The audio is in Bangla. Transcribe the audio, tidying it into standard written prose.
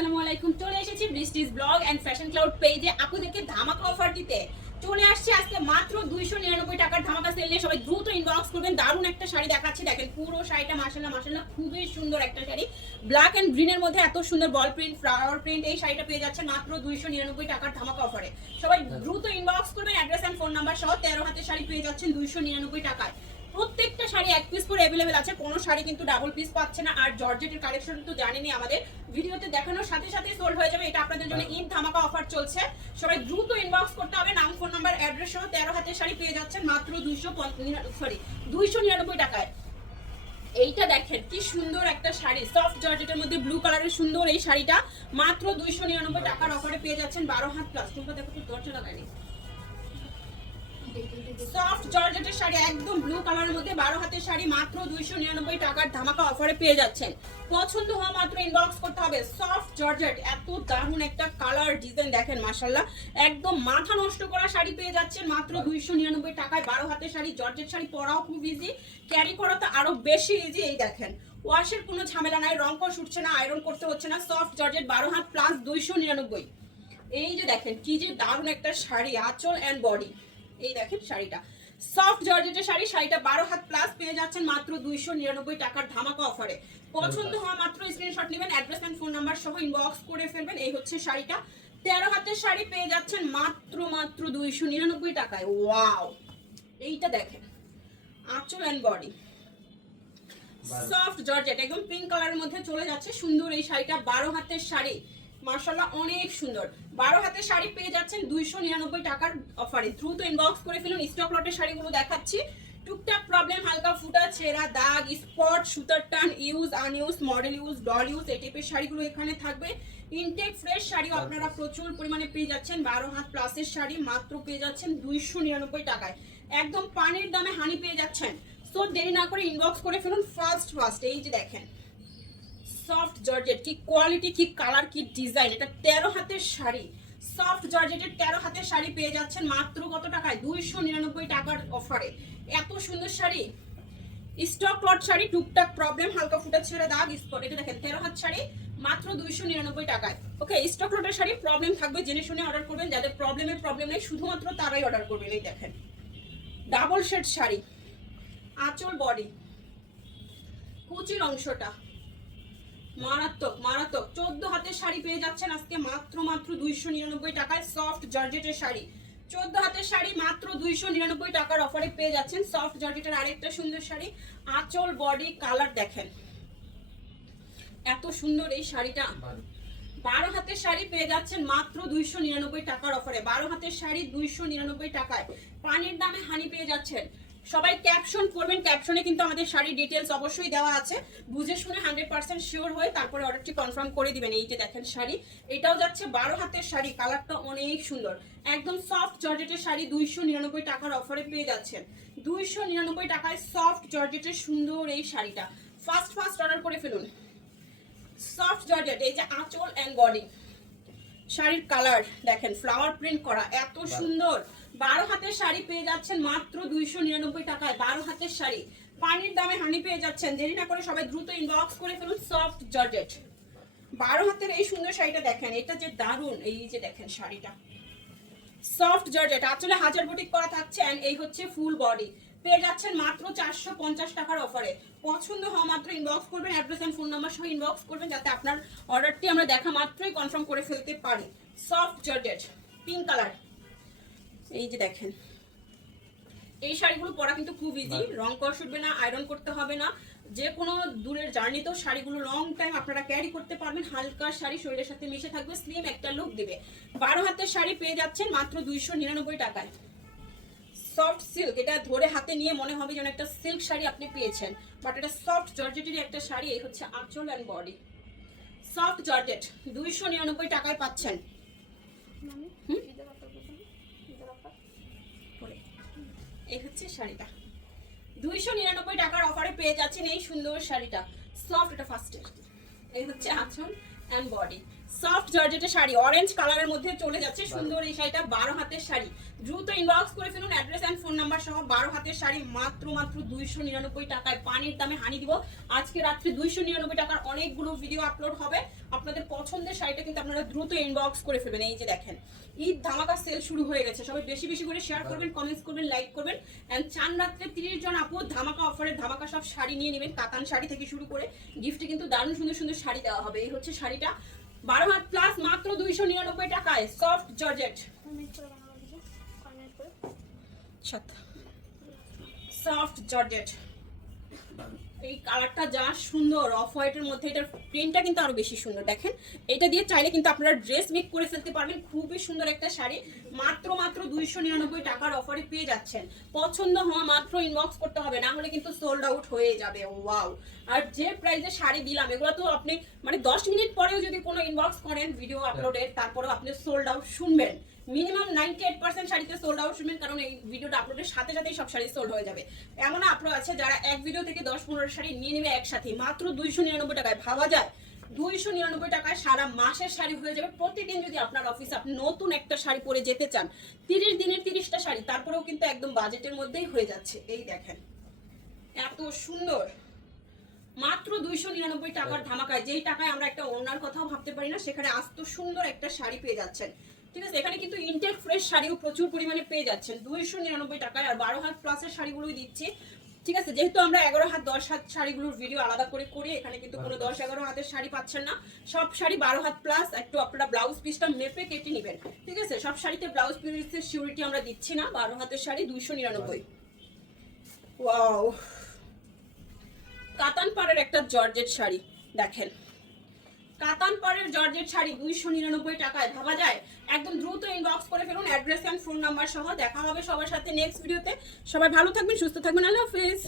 আসসালামু আলাইকুম। চলে এসেছি বৃষ্টিস ব্লগ এন্ড ফ্যাশন ক্লাউড পেজে আপনাদেরকে ধামাকা অফার দিতে। চলে আসছে আজকে মাত্র 299 টাকার ধামাকা সেল নিয়ে। সবাই দ্রুত ইনবক্স করবেন। দারুণ একটা শাড়ি দেখাচ্ছি, দেখেন পুরো শাড়িটা মাশাআল্লাহ মাশাআল্লাহ খুবই সুন্দর একটা শাড়ি। ব্ল্যাক এন্ড গ্রিনের মধ্যে এত সুন্দর বল প্রিন্ট ফ্লাওয়ার প্রিন্ট, এই শাড়িটা পেয়ে যাচ্ছে মাত্র 299 টাকার ধামাকা অফারে। সবাই দ্রুত ইনবক্স করবেন, অ্যাড্রেস এন্ড ফোন নাম্বার সহ 13 হাতের শাড়ি পেয়ে যাচ্ছেন 299 টাকায়। প্রত্যেকটা শাড়ি এক পিস করে अवेलेबल আছে, কোনো শাড়ি কিন্তু ডাবল পিস পাচ্ছে না। আর জর্জেটের কালেকশন তো জানেনই, আমাদের ভিডিওতে দেখানোর সাথে সাথে সোল্ড হয়ে যাবে। এটা আপনাদের জন্য ঈদ ধামাকা অফার চলছে। সবাই দ্রুত ইনবক্স করতে হবে, নাম ফোন নাম্বার অ্যাড্রেস সহ 13 হাতের শাড়ি পেয়ে যাচ্ছেন মাত্র 299 টাকায়। এইটা দেখেন কি সুন্দর একটা শাড়ি, সফট জর্জেটের মধ্যে ব্লু কালারের সুন্দর এই শাড়িটা মাত্র 299 টাকার অফারে পেয়ে যাচ্ছেন 12 হাত প্লাস। তোমরা দেখো তো দরজা লাগায়নি। সফট জর্জেটের শাড়ি একদম ব্লু কালারের মধ্যে 12 হাতের শাড়ি মাত্র 299 টাকার ধামাকা অফারে পেয়ে যাচ্ছেন। পছন্দ হওয়া মাত্র ইনবক্স করতে হবে। সফট জর্জেট, এত দারুণ একটা কালার ডিজাইন দেখেন মাশাআল্লাহ, একদম মাথা নষ্ট করা শাড়ি পেয়ে যাচ্ছেন মাত্র 299 টাকায়। 12 হাতের শাড়ি, জর্জেট শাড়ি পরাও খুব ইজি, ক্যারি করা তো আরো বেশি ইজি। এই দেখেন ওয়াশের কোনো ঝামেলা নাই, রং কষ উঠছে না, আয়রন করতে হচ্ছে না। Soft georgette 12 had plus 299। এই যে দেখেন কি যে দারুণ একটা শাড়ি, আঁচল এন্ড বডি। এই দেখেন শাড়িটা সফট জর্জেটের শাড়ি, শাড়িটা 12 হাত প্লাস পেয়ে যাচ্ছেন মাত্র 299 টাকার ধামাকা অফারে। পছন্দ হওয়া মাত্র স্ক্রিনশট নেবেন, অ্যাড্রেস এন্ড ফোন নাম্বার সহ ইনবক্স করে ফেলবেন। এই হচ্ছে শাড়িটা, 13 হাতের শাড়ি পেয়ে যাচ্ছেন মাত্র 299 টাকায়। ওয়াও, এইটা দেখেন আঁচল এন্ড বডি সফট জর্জেট, একদম পিঙ্ক কালারের মধ্যে চলে যাচ্ছে সুন্দর এই শাড়িটা। 12 হাতের শাড়ি মাশাআল্লাহ অনেক সুন্দর। 12 হাতের শাড়ি পেয়ে যাচ্ছেন 299 টাকার অফারে। দ্রুত ইনবক্স করে ফেলুন। স্টক লটের শাড়িগুলো দেখাচ্ছি। টুকটাক প্রবলেম, হালকা ফুটা, ছেঁড়া, দাগ, স্পট, সুতার টান, use আনইউজ, model use, doll use, এই টাইপের শাড়িগুলো এখানে থাকবে। ইনটেক ফ্রেশ শাড়িও আপনারা প্রচুর পরিমাণে পেয়ে যাচ্ছেন। 12 হাত প্লাসের শাড়ি মাত্র পেয়ে যাচ্ছেন 299 টাকায়। একদম পানির দামে হানি পেয়ে যাচ্ছেন। সো দেরি না করে ইনবক্স করে ফেলুন ফার্স্ট। এই যে দেখেন সফট জর্জেট, কি কোয়ালিটি, কি কালার, কি ডিজাইন। এটা 13 হাতের শাড়ি, সফট জর্জেটের 13 হাতের শাড়ি পেয়ে যাচ্ছেন মাত্র কত টাকায়? 299 টাকার অফারে। এত সুন্দর শাড়ি, স্টক লট শাড়ি, টুকটাক প্রবলেম, হালকা ফুটা, ছেঁড়া, দাগ, স্পট। এটা দেখেন 13 হাত শাড়ি মাত্র 299 টাকায়। ওকে, স্টক লটের শাড়ি প্রবলেম থাকবে, জেনে শুনে অর্ডার করবেন। যাদের প্রবলেম নেই শুধুমাত্র তারাই অর্ডার করবেন। এই দেখেন ডাবল শেড শাড়ি, আঁচল বডি, কুচির অংশটা মারাত্মক 14 হাতের শাড়ি পেয়ে যাচ্ছেন আজকে মাত্র 299 টাকায়। সফট জর্জেটের শাড়ি 14 হাতের শাড়ি মাত্র 299 টাকার অফারে পেয়ে যাচ্ছেন। সফট জর্জেটের আরেকটা সুন্দর শাড়ি, আঁচল বডি কালার দেখেন এত সুন্দর এই শাড়িটা। 12 হাতের শাড়ি পেয়ে যাচ্ছেন মাত্র 299 টাকার অফারে। 12 হাতের শাড়ি 299 টাকায়, পানির দামে হানি পেয়ে যাচ্ছেন। সবাই ক্যাপশন করবেন, ক্যাপশনে কিন্তু আমাদের শাড়ির ডিটেলস অবশ্যই দেওয়া আছে। বুঝে শুনে 100% শিওর হয়ে তারপরে অর্ডারটি কনফার্ম করে দিবেন। এই যে দেখেন শাড়ি, এটাও যাচ্ছে 12 হাতের শাড়ি, কালারটা অনেক সুন্দর, একদম সফট জর্জেটের শাড়ি 299 টাকার অফারে পেয়ে যাচ্ছেন। 299 টাকায় সফট জর্জেটের সুন্দর এই শাড়িটা। ফার্স্ট অর্ডার করে ফেলুন। সফট জর্জেট, এই যে আঁচল এন্ড বডি, শাড়ির কালার দেখেন ফ্লাওয়ার প্রিন্ট করা, এত সুন্দর। 12 হাতের শাড়ি পেয়ে যাচ্ছেন মাত্র 299 টাকায়। 12 হাতের শাড়ি, পানির দামে হানি পেয়ে যাচ্ছেন। দেরি না করে সবাই দ্রুত ইনবক্স করে ফেলুন। সফট জর্জেট 12 হাতের এই সুন্দর শাড়িটা দেখেন, এটা যে দারুণ। এই যে দেখেন শাড়িটা সফট জর্জেট, আঁচলে হাজার বুটিক করা থাকছে। এন্ড এই হচ্ছে ফুল বডি, পেয়ে যাচ্ছেন মাত্র 450 টাকার অফারে। পছন্দ হওয়া মাত্র ইনবক্স করবেন, অ্যাড্রেস এন্ড ফোন নাম্বার সহ ইনবক্স করবেন, যাতে আপনার অর্ডারটি আমরা দেখা মাত্রই কনফার্ম করে ফেলতে পারি। সফট জর্জেট পিঙ্ক কালার, এই যে দেখেন এই শাড়িগুলো পরা কিন্তু খুব ইজি, রং কষ উঠবে না, আয়রন করতে হবে না। যে কোনো দূরের জার্নিতেও শাড়িগুলো লং টাইম আপনারা ক্যারি করতে পারবেন। হালকা শাড়ি, শরীরের সাথে মিশে থাকবে, স্লিম একটা লুক দিবে। 12 হাতের শাড়ি পেয়ে যাচ্ছেন মাত্র 299 টাকায়। সফট সিল্ক, এটা ধরে হাতে নিয়ে মনে হবে যেন একটা সিল্ক শাড়ি আপনি পেয়েছেন, বাট এটা সফট জর্জেটের একটা শাড়ি। এই হচ্ছে আঁচল এন্ড বডি, সফট জর্জেট 299 টাকায় পাচ্ছেন। এই হচ্ছে শাড়িটা 299 টাকার অফারে পেয়ে যাচ্ছেন এই সুন্দর শাড়িটা। সফট, এটা ফার্স্টের। এই হচ্ছে আঁচল এন্ড বডি, সফট জর্জেটের শাড়ি অরেঞ্জ কালারের মধ্যে চলে যাচ্ছে সুন্দর এই শাড়িটা 12 হাতের শাড়ি দ্রুত ইনবক্স করে ফেলুন অ্যাড্রেস এন্ড ফোন নাম্বার সহ 12 হাতের শাড়ি মাত্র 299 টাকায় পানির দামে হানি দিব আজকে রাত্রে 299 টাকার অনেকগুলো ভিডিও আপলোড হবে আপনাদের পছন্দের শাড়িটা কিন্তু আপনারা দ্রুত ইনবক্স করে ফেলবেন এই যে দেখেন ঈদ ধামাকা সেল শুরু হয়ে গেছে সবাই বেশি বেশি করে শেয়ার করবেন কমেন্টস করবেন লাইক করবেন এন্ড চান রাত্রে 30 জন আপু ধামাকা অফারে ধামাকা সব শাড়ি নিয়ে নেবেন কাতান শাড়ি থেকে শুরু করে গিফটে কিন্তু দারুণ সুন্দর সুন্দর শাড়ি দেওয়া হবে এই হচ্ছে শাড়িটা 12 হাত প্লাস মাত্র 299 টাকায় সফট জর্জেট সফট জর্জেট এই কালারটা যা সুন্দর অফ হোয়াইটের মধ্যে এটার প্রিন্টটা কিন্তু আরো বেশি সুন্দর দেখেন এটা দিয়ে চাইলে কিন্তু আপনারা ড্রেস মেক করে ফেলতে পারবেন খুবই সুন্দর একটা শাড়ি মাত্র 299 টাকার অফারে পেয়ে যাচ্ছেন পছন্দ হওয়া মাত্র ইনবক্স করতে হবে না হলে কিন্তু সোল্ড আউট হয়ে যাবে ওয়াও আর যে প্রাইসে শাড়ি দিলাম এগুলো তো আপনি মানে 10 মিনিট পরেও যদি কোনো ইনবক্স করেন ভিডিও আপলোডের তারপরেও আপনি সোল্ড আউট শুনবেন মিনিমাম 98% শাড়িতে সোল্ড আউট শুনবেন কারণ এই ভিডিওটা আপলোডের সাথে সাথেই সব শাড়ি সোল্ড হয়ে যাবে এমন আপলোড আছে যারা এক ভিডিও থেকে 10-15 শাড়ি নিয়ে নেবে একসাথে মাত্র 299 টাকায় ভাবা যায় 299 টাকায় সারা মাসের শাড়ি হয়ে যাবে প্রতিদিন যদি আপনার অফিসে আপনি নতুন একটা শাড়ি পরে যেতে চান 30 দিনের 30টা শাড়ি তারপরেও কিন্তু একদম বাজেটের মধ্যেই হয়ে যাচ্ছে এই দেখেন এত সুন্দর মাত্র 299 টাকার ধামাকায় যেই টাকায় আমরা একটা ওনার কথাও ভাবতে পারি না সেখানে আস্ত সুন্দর একটা শাড়ি পেয়ে যাচ্ছেন ঠিক আছে এখানে কিন্তু ইনটেক ফ্রেশ শাড়িও প্রচুর পরিমাণে পেয়ে যাচ্ছেন 299 টাকায় আর 12 হাত প্লাসের শাড়িগুলোই দিচ্ছি ঠিক আছে যেহেতু আমরা 11 হাত 10 হাত শাড়িগুলোর ভিডিও আলাদা করে করি এখানে কিন্তু কোনো 10-11 হাতের শাড়ি পাচ্ছেন না সব শাড়ি 12 হাত প্লাস একটু আপনারা ব্লাউজ পিসটা মেপে কেটে নেবেন ঠিক আছে সব শাড়িতে ব্লাউজ পিসের সিউরিটি আমরা দিচ্ছি না 12 হাতের শাড়ি 299 ওয়াও কাতান পাড়ের একটা জর্জেট শাড়ি দেখেন কাতান পাড়ের জর্জেট শাড়ি 299 টাকায় ভাবা যায় একদম দ্রুত ইনবক্স করে ফেলুন অ্যাড্রেস এন্ড ফোন নাম্বার সহ দেখা হবে সবার সাথে নেক্সট ভিডিওতে সবাই ভালো থাকবেন সুস্থ থাকবেন আল্লাহ হাফেজ